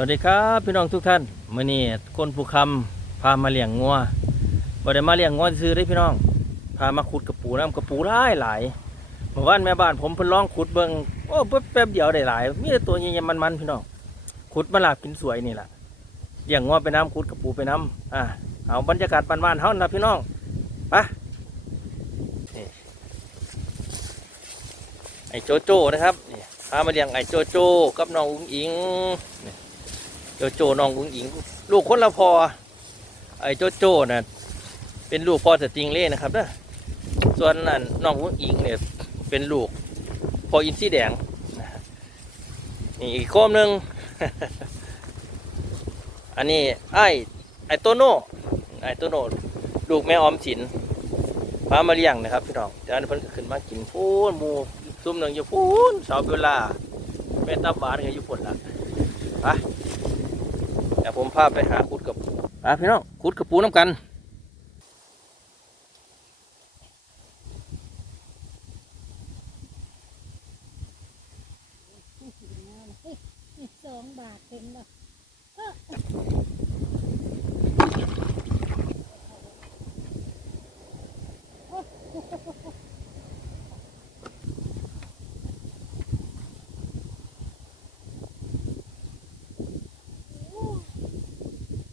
วัสดีครับพี่น้องทุกท่านมื่อนี้คนผู้คำพามาเลี้ยงงัวบ่ได้มาเลี้ยงงัวซื้อได้พี่น้อง พามาขุดกระปูน้ำกระปูหลายหลายเมื่อวานแม่บ้านผมเพิ่นลองขุดเบิ่งโอ้แป๊บเดียวได้หลายมีแต่ตัวใหญ่ๆมันๆพี่น้องขุดมาลาบกินสวยนี่แหละเลี้ยงงัวไปน้ำขุดกระปูไปน้ำอะเอาบรรยากาศบ้านๆเฮานะพี่น้องไปไอโจโจ้นะครับนี่พามาเลี้ยงไอโจโจ้กับน้องอุ้งอิงนี่ โจโจน้องอุ้งอิง ลูกคนละพอ ไอ้โจโจน่ะเป็นลูกพ่อสติงเล่นะครับเด้อส่วนนั่นน้องอุ้งอิงเนี่ยเป็นลูกพออินซี่แดงนี่อีกโคมหนึ่งอันนี้ไอ้ไอ้โตโน่ไอ้โตโน่ลูกแม่ออมสินพามาเลี้ยงนะครับพี่น้องจากนั้นเพิ่นขึ้นมากินพูนหมูซุ่มหนึ่งอยู่พูนสาวเวลาแม่ตับานก็อยู่พุ่นละไป ผมพาไปหาคุดกับปูอะพี่น้องคุดกับปูน้ำกัน สองบาทเห็นบ่อ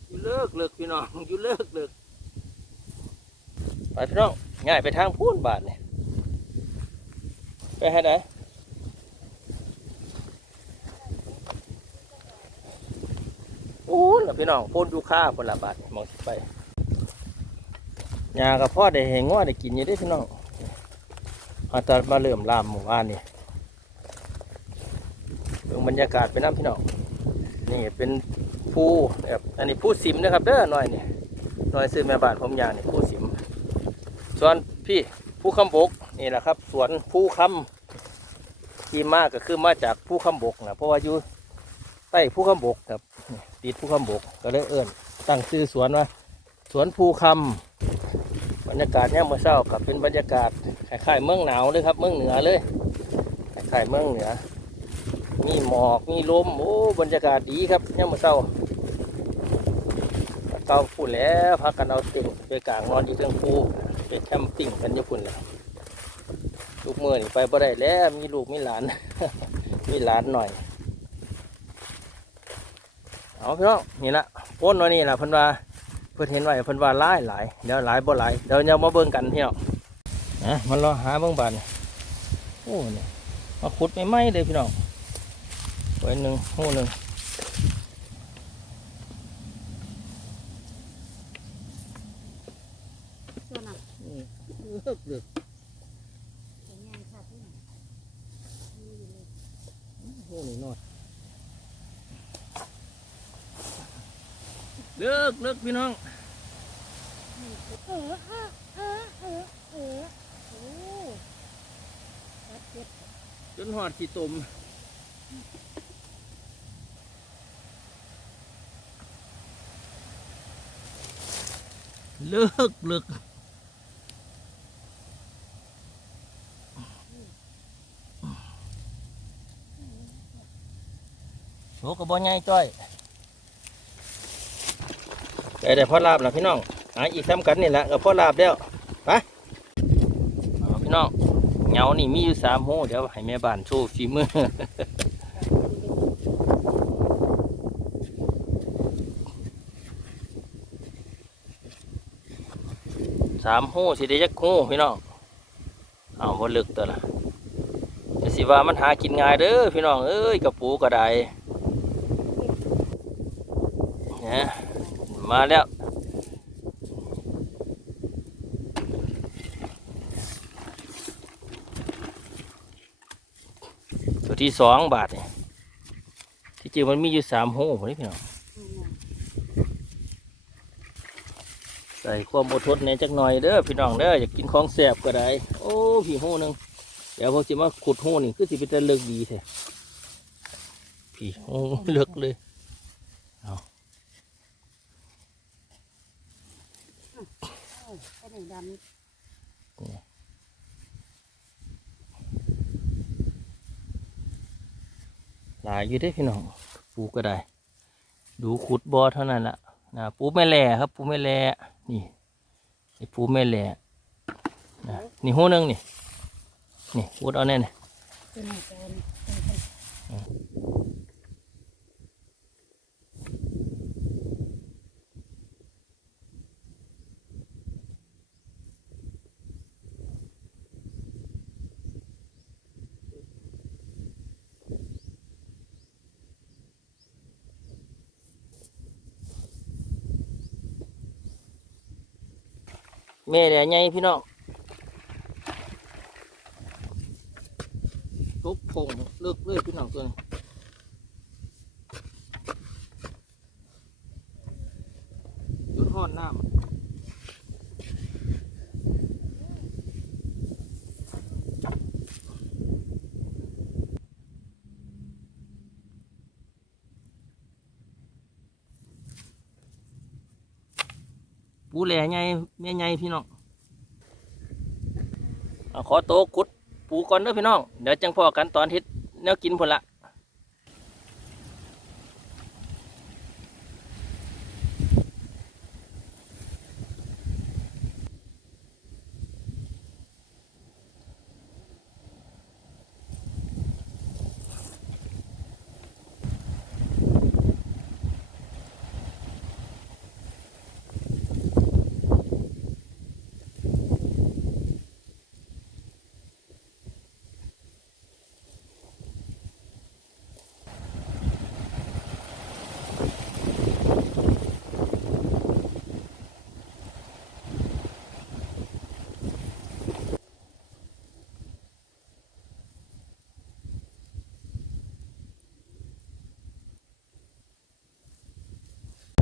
ยู่เลิ กเลิกพี่น้องอยู่เลิกเลิกไปพี่น้องง่ายไปทางพูนบาทเนี่ยไปให้ไหนพูนล่ะพี่น้องพูนดูค่าคนละบาทมองไปยากับพ่อได้เห็นง้อได้กินอยู่เด้พี่น้องอาแตอนมาเริ่มลามหมู่บ้านนี่เบิ่งบรรยากาศไปน้ำพี่น้องนี่เป็นผู้แบบ อันนี้ผู้สิมนะครับเด้อหน่อยนี่หน่อยซื้อแม่บ้านผมยางนี่ผู้สิม ส่วนพี่ผู้คำบกนี่แหละครับ สวนผู้คำที่มากก็คือมาจากผู้คำบกนะเพราะว่าอยู่ใต้ผู้คำบกครับติดผู้คำบกก็เลยเอิ้นตั้งชื่อสวนว่าสวนภูคำบรรยากาศเนี่ยามมื่อเช้ากับเป็นบรรยากาศคล้ายๆเมืองหนาวเลยครับเมืองเหนือเลยคล้ายๆเมืองเหนือมีหมอกมีลมโอ้บรรยากาศดีครับเนี่ยามมื่อเช้า เก่าฝุ่นแล้วพักกันเอาเต็นท์ไปกลางนอนอยู่เทิงภูไปแคมปิ้งกันอยู่ฝุ่นแล้วลูกเมื่อนี่ไปบ่ได้แล้วมีลูกมีหลาน มีหลานหน่อย เอาพี่น้องนี่ละป้นวันนี้ละพิ่นว่าเพิ่นเห็นไว้พิ่นว่าหลายหลายเดี๋ยวหลายบ่หลายเดี๋ยวเรามาเบิ่งกันพี่น้องนะมันรอหาเบิ่งบานนี่โอ้เนี่ยมาขุดไม่ไหมเลยพี่น้องไว้หนึ่งหูหนึ่ง ส่วนอะ เลิกเลิก สวยงามค่ะพี่ หูหนึ่งนอด เลิกเลิกพี่น้องเออเออเออเออเออโอ้วัดเจ็ดจนหอดขี้ตุ่มเลิกเลิกโหกระบอกใหญ่จ้อย แต่ได้พ่อลาบแล้วพี่น้องหาอีกซ้ำกันนี่แหละกับพ่อลาบแล้วไปพี่น้องเหงานี่มีอยู่สามโหเดี๋ยวให้แม่บ้านโชว์ฝีมือสามหูสิได้จักหูพี่น้องเอาบ่ลึกตัวละสิว่ามันหากินง่ายเด้อพี่น้องเอ้ยกระปูกระไดเนี่ย มาแล้วตัวที่สองบาทเนี่ยที่จริงมันมีอยู่สามหูผมนี่พี่น้องใส่ความอดทนในจักหน่อยเด้อพี่น้องเด้ออยากกินของแสบก็ได้ โอ้พี่หูหนึ่งเดี๋ยวพอสิมาขุดหูนี่คือสิเป็นตะเลิกดีแท้พี่โอ้เลิกเลย หนึ่งดำหลายอยู่เด้พี่น้องปูก็ได้ ดูขุดบ่อเท่านั้นล่ะนะปูแม่แหล่ครับ ปูแม่แหล่นี่นี่ปูแม่แหล่นะนี่หูหนึงนี่นี่พูดเอาแน่นี่ ตัวนี้จะเอาเป็นคน แม่แหล่ใหญ่พี่น้องทุกพงเลิกเลยพี่น้องตัวนี้ยุดห่อนน้ำ ปูแหล่ใหญ่แม่ใหญ่พี่น้องขอโตะกุดปูก่อนเด้อพี่น้อง เดี๋ยวจังพอกันตอนทิศแนวกินผลละ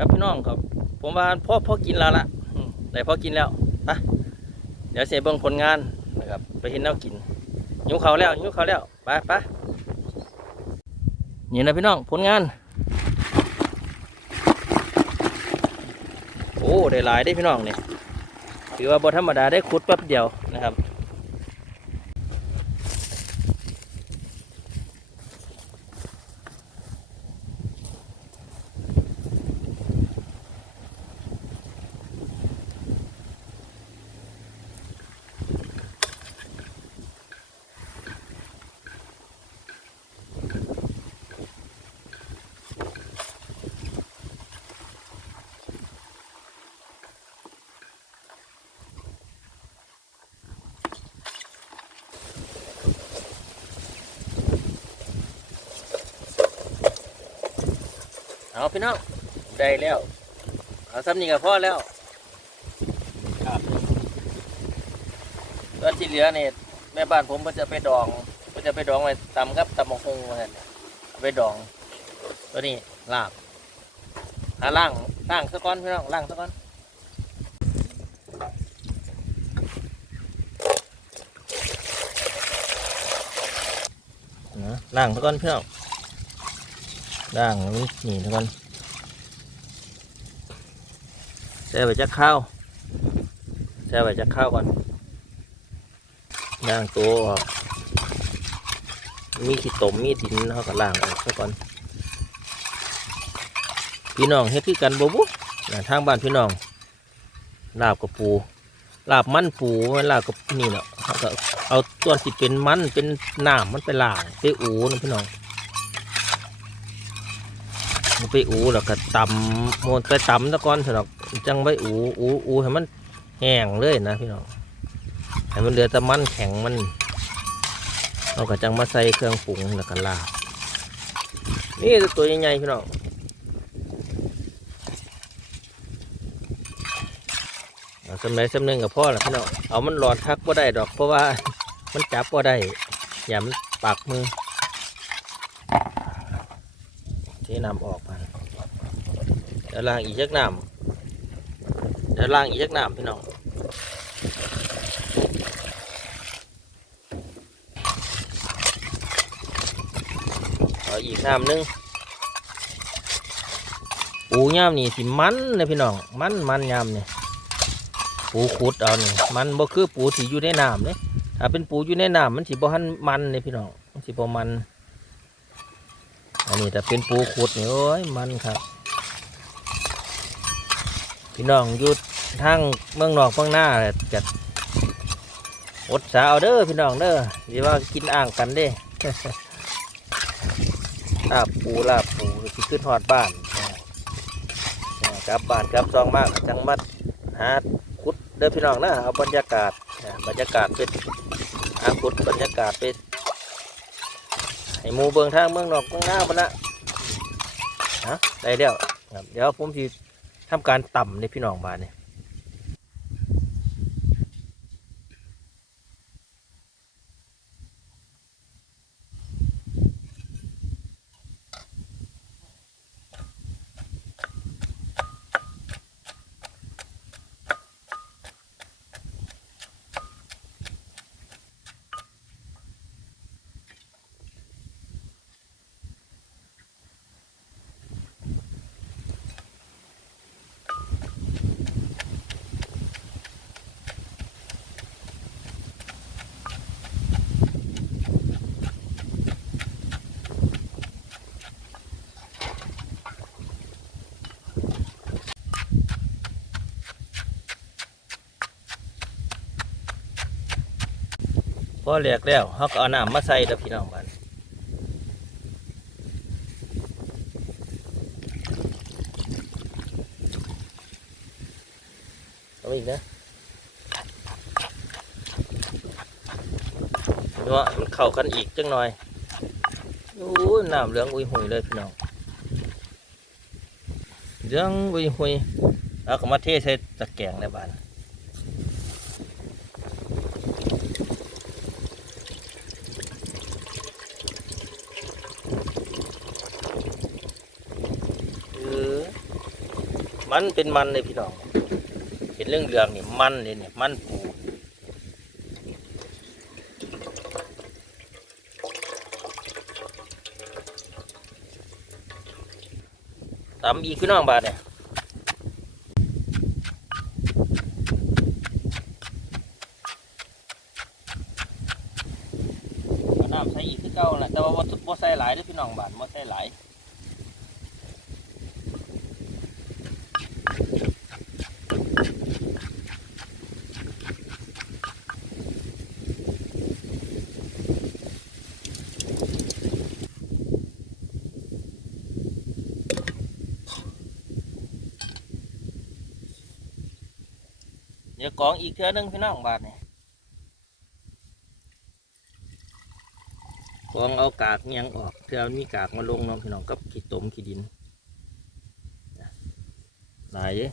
ครับพี่น้องครับ ผมว่าพ่อพ่อกินแล้วละอืมได้พ่อกินแล้วไปเดี๋ยวเสียเบิ่งผลงานนะครับ ไปเห็นแนวกินยุ้เขาแล้วยุ้เขาแล้วไปไปนี่นะพี่น้องผลงาน โอ้ได้หลายได้พี่น้องเนี่ยถือว่าบธรรมดาได้ขุดแป๊บเดียวนะครับ เอาพี่น้องได้แล้วเอาซ้ำนี่ก็พอแล้วครับตอนที่เหลือเนี่ยแม่บ้านผมก็จะไปดองก็จะไปดองไว้ตำกับตำมะฮงมาหั่นเอาไปดองตัวนี้ลาบหาล่างล่างซะก่อนพี่น้องล่างซะก่อนนะล่างซะก่อนพี่น้อง ด่างมันหนีทุกคนแช่ไปจะข้าวแช่ไปจะข้าวก่อนด่างตัวออกมีขี้ตมมีดินเขาก็ล้างออกซะก่อนพี่น้องเฮ็ดคือกันบ่บุทางบ้านพี่น้องลาบกับปูลาบมันปูมันลาบกับนี่เนาะเขาก็เอาส่วนที่เป็นมันเป็นน้ำมันไปล้างไปอูนะพี่น้อง ไปอูแล้วก็ตำมนไปตำตะกอนสำหรับจังไปอูอูอูให้มันแห้งเลยนะพี่น้องให้มันเหลือแต่มันแข็งมันเราก็จังมาใส่เครื่องปรุงแล้วก็ลาบนี่ตัวใหญ่ๆพี่น้องสำเร็จสำเนึงกับพ่อแหละพี่น้องเอามันหลอดทักก็ได้ดอกเพราะว่ามันจับก็ได้อย่ามันปากมือ ที่ นำออกมาเดี๋ยวล่างอีกจักน้ำเดี๋ยวล่างอีกจักน้ำพี่น้องเอาอีกน้ำหนึงปูย่ามนี่สิมันเลยพี่น้องมันมันย่ามนี่ปูขุดเอานี่มันบ่คือปูที่อยู่ในน้ำเนี่ยถ้าเป็นปูอยู่ในน้ำมันสิบ่หันมันเลยพี่น้องมันสิบ่มัน อันนี้แต่เป็นปูขุดนี่โอ้ยมันครับ พี่น้องยู่ทางเมืองนอกเมืองหน้าจะอดสาเอาเด้อพี่น้องเด้อสิว่ากินอ่างกันเด้ลาบปูลาบปูสิขึ้นหอดบ้านกลับบ้านกลับซองมากจังมัดหาคุดเด้อพี่น้องนะเอาบรรยากาศบรรยากาศเป็นหาคุดบรรยากาศเป็น ไอ้หมูเบิงทางเมืองนอกเมืองหน้าปะนะฮะได้แล้วครับเดี๋ยวผมจะทำการต่ำในพี่น้องบ้านนี่ย อแหลกแล้วเขาก็เอาน้ำมาใส่เด้อพี่น้องบ้านเอาอีกนะดูว่ามันเข้ากันอีกจังหน่อยโอ้ยน้ำเหลืองอุ้ยหุยเลยพี่น้องเหลืองอุ้ยหุยแล้วก็มาเทใส่ตะแกรงในบ้าน เออ มันเป็นมันเลยพี่น้องเห็นเรื่องเรื่องนี่มันเลยเนี่ยมันปูตำอีกพี่น้องบาทเนี่ยเอาน้ำใส่อีกคือเก่าแหละแต่ว่าบ่บ่ใส่หลายด้อพี่น้องบาทบ่ใส่หลาย เดี๋ยวกองอีกเทือหนึงพี่น้องบาทนี่กองเอากากเงียงออกเทือมันมีกากมาลงน้องพี่น้องกับขี้ตมขี้ดินหลายเด้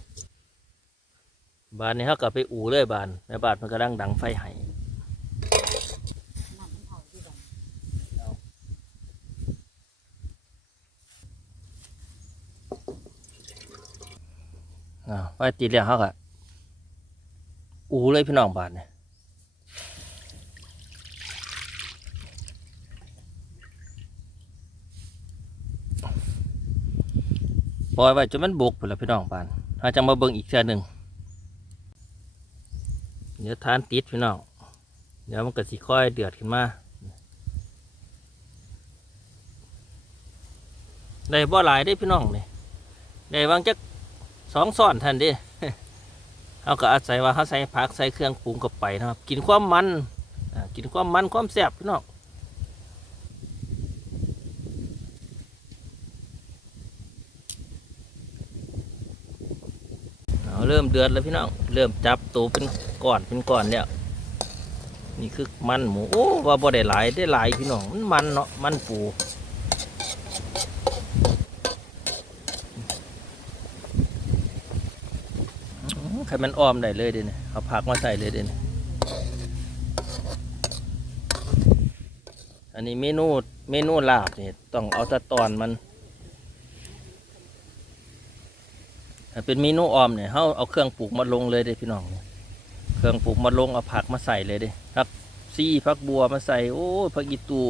บานนี้เขากลับไปอู่เลยบานแม่บานมันกำลังดังไฟให้น้ำมันเผาที่กันอ่าไฟติดแล้วเขาก็ อูเลยพี่น้องบานเนี่ยปล่อยไว้จนมันบกไปแล้วพี่น้องบานถ้าจะมาเบิ่งอีกเทื่อหนึ่งเดี๋ยวทานติดพี่น้อง เดี๋ยวมันก็สิค่อยเดือดขึ้นมา ได้บ่หลายได้พี่น้องเนี่ยได้วางจักสองซ้อนท่านดิ เขาก็อาศัยว่าเขาใส่ผักใส่เครื่องปรุงเข้าไปนะครับ กินความมันกินความมันความแซ่บพี่น้องเอาเริ่มเดือดแล้วพี่น้อง เริ่มจับตัวเป็นก้อนเป็นก้อนแล้ว นี่คือมันหมู โอ้ว่าบ่ได้หลายได้หลายพี่น้อง มันมันเนาะ มันปู ใครมันอ้อมได้เลยเดี๋ยวนี้เอาผักมาใส่เลยเดี๋ยวนี้อันนี้เมนูเมนูลาบนี่ต้องเอาตะตอนมันถ้าเป็นเมนูออมเนี่ยเขาเอาเครื่องปลูกมาลงเลยเด้พี่น้อง เครื่องปลูกมาลงเอาผักมาใส่เลยเด้ผักซี่ผักบัวมาใส่โอ้ผักอีตู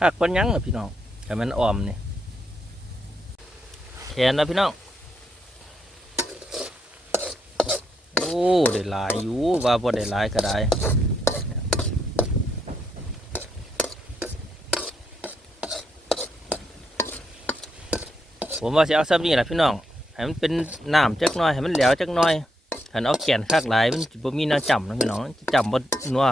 คักปันยังนะพี่น้องแต่มันออมเนี่ยแขนนะพี่น้อง โอ้ ได้หลายอยู่ว่าบ่ได้หลายก็ได้ผมว่าสิเอาซ้ำนี่แหละพี่น้อง ให้มันเป็นน้ำจักน่อย ให้มันแหลวจักน่อยถ้าเอาแก่นคักหลายมันบ่มีน้ำจำนะพี่น้องจำบ่นัว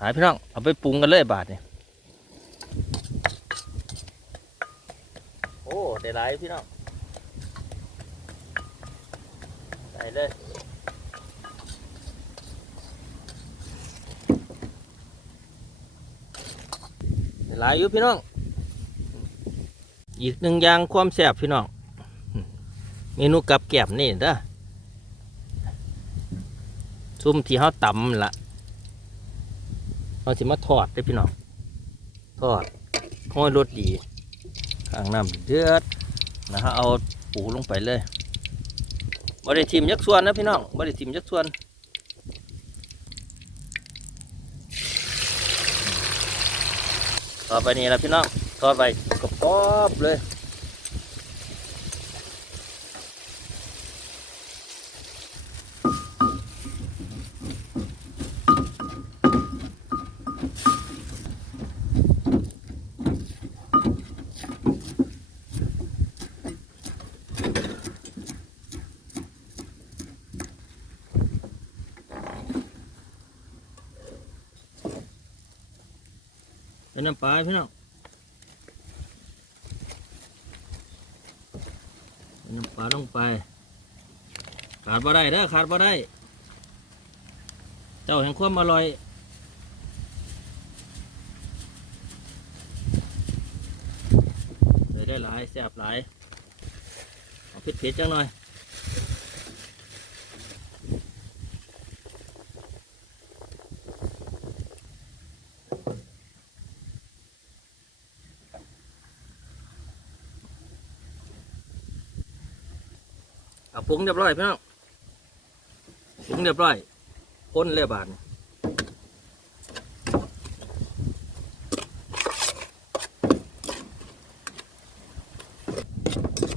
หายพี่น้อง เอาไปปรุงกันเลยบาทเนี่ยโอ้ได้หลายพี่น้องใส่ เลยหลายอยู่พี่น้อง อีกหนึ่งอย่างความแซ่บพี่น้อง เมนูกับแกล้มนี่เด้อซุ่มที่เขาตำนั่นละเราจะมาทอดได้พี่น้อง ทอดห้อยรสดีข้างน้ำเดือดนะฮะเอาปูลงไปเลย บริทิมยักษ์ส่วนนะพี่น้องบริทิมยักษ์ส่วนต่อไปนี่ละพี่น้องต่อไปกรอบเลย ปลาพี่น้องน้ำปลาลงไป ขาดบ่ได้เด้อขาดบ่ได้ เจ้าแห่งความอร่อยใส่ได้หลายแซ่บหลาย เอาเผ็ดๆจังหน่อย เอาปรุงเรียบร้อยพี่น้องปรุงเรียบร้อยพ้นเลยบาทนี่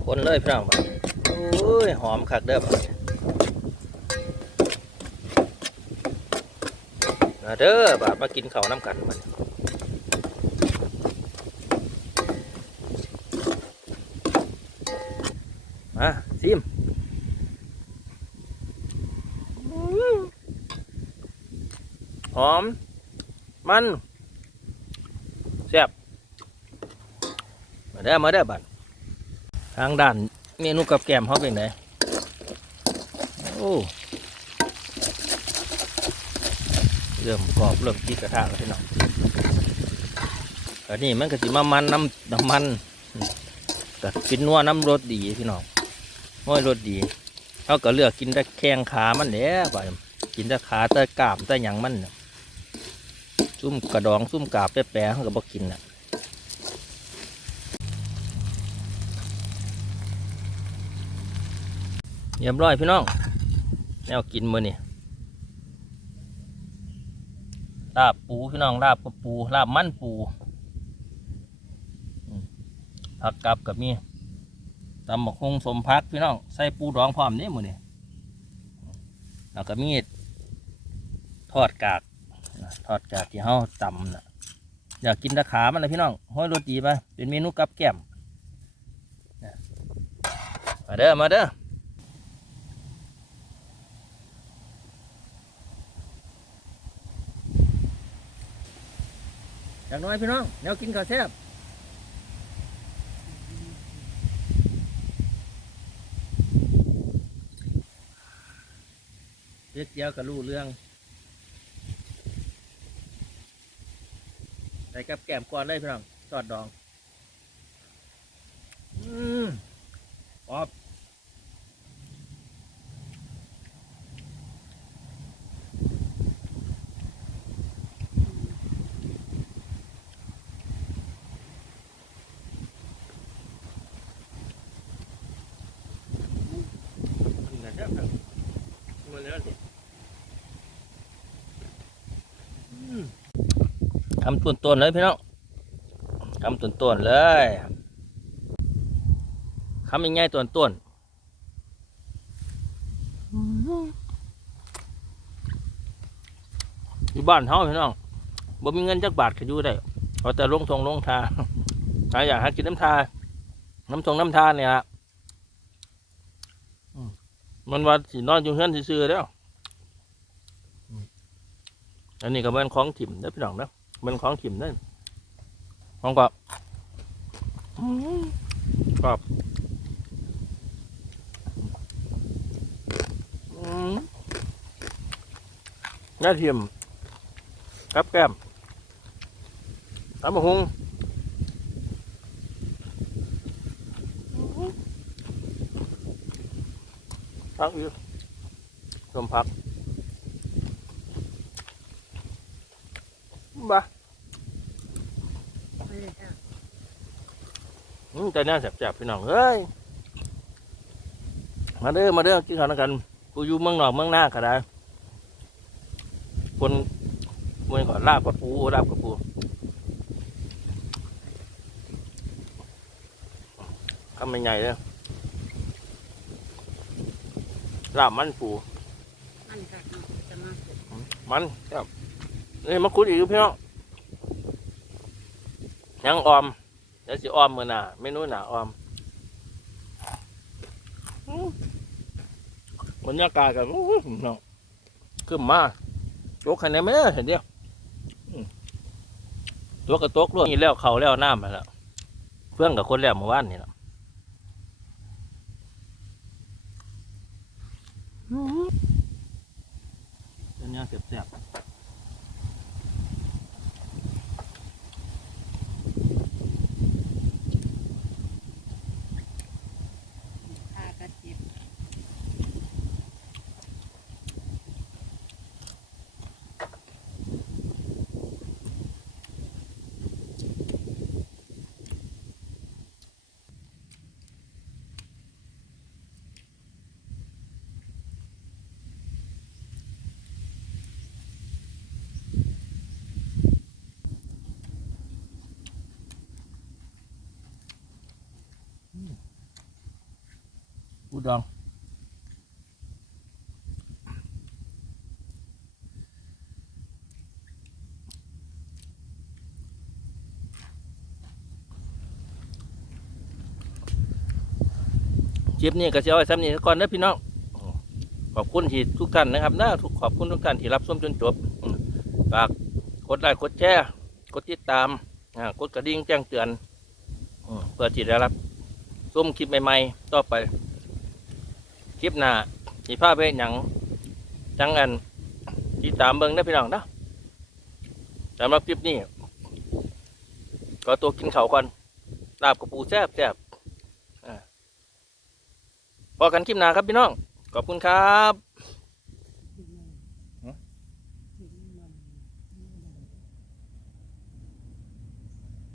คนเลยพี่น้องโอ้ยหอมคักเด้อบาดมาเด้อบาดมากินข้าวน้ำกันมันมาซิม หอม มันแซ่บมาเด้มาเด้บัดทางด้านเมนูกับแกมเขาเป็นไงโอ้เริ่มกรอบเริ่มติดกระทะแล้วพี่น้องอันนี้มันก็สิมามันน้ำน้ำมันก็กินนัวน้ำรสดีพี่น้องห้อยรสดีเขาก็เลือกกินแต่แข้งขามันแหละไปกินแต่ขาแต่กล้ามแต่หยังมันน่ะ ซุ่มกระดองซุ่มกาบแปรๆเขาก็บอกินน่ะเรียบร้อยพี่น้อง แนวกินมือนี่ลาบปูพี่น้องลาบกับปูลาบมันปูผักกับกับมีตำบักฮงสมพักพี่น้องใส่ปูดองพร้อมนี่มือนี่แล้วก็มีทอดกาก อดกากที่เฮาตำนะอยากกินตะขามันนะพี่น้องห้อยรสดีปะเป็นเมนูกับแก้มมาเด้อมาเด้ออยางน้อยพี่น้องแนวกินข้าวแซ่บเรียกเดียวก็รู้เรื่อง ใส่ กับแกมก่อนเลยพี่น้องซอสดอง อืมป๊อบมันน่าจะแบบมันแล้วสิอืม ทำต้นต้นเลยพี่น้องทำต้นต้นเลยทำยังไงต้นต้นอยู่บ้านเฮาพี่น้องบ่มีเงินจักบาทก็อยู่ได้เอาแต่ลงทงลงทาหาอยากหากินน้ำทา น้ำทงน้ำทาเนี่ยละมันว่าสินอนอยู่เฮือนซื่อแล้วอันนี้ก็เป็นของถิ่มเด้อพี่น้องเด้อ เป็นของถิ่มเด้อของก็อืมกรอบอืมน่าเทียมกับแก้มตำบักหุงพักอยู่สมพัก บ้าไปเลยค่ะอืมแต่น่าแสบๆพี่น้องเอ้ย มาเด้อ มาเด้อ กินข้าวด้วยกัน กูอยู่เมืองนอกเมืองหน้าก็ได้ คนมวยก่อนลาบกับปูลาบกับปูคำใหญ่ๆเลยลาบมันปูอันค่ะเนาะจะมามันครับ นี่มาคุดอีกพี่น้องยังออมเดี๋ยวสิออมมือหน่าเมนูหน่าออมอื้อบรรยากาศกันโอ้ยพี่น้องขึ้นมาโจกคะแนนไม่ได้เห็นเดียวอืมตัวกระตกด้วยนี่แล้วเขาแล้วน้ำมาแล้วเพื่อนกับคนแล้วเมื่อวานนี่แหละอื้อเป็นยังเสียบๆ ดองคลิปนี้ก็จะเอาไว้ซ้ำนี้ก่อนนะพี่น้อง ขอบคุณที่ทุกท่านนะครับนะทุกขอบคุณทุกท่านที่รับชมจนจบฝากกดไลค์กดแชร์กดติดตามกดกระดิ่งแจ้งเตือนเพื่อที่จะรับชมคลิปใหม่ ๆ ต่อไป คลิปหน้าสีผ้าเปหยังจังอันที่ตามเบิ้งนะพี่น้องนะสำหรับคลิปนี้ก็ตัวกินเขาก่อนลาบกับปูแซบแซบอ่าพอกันคลิปหน้าครับพี่น้อง ขอบคุณครับ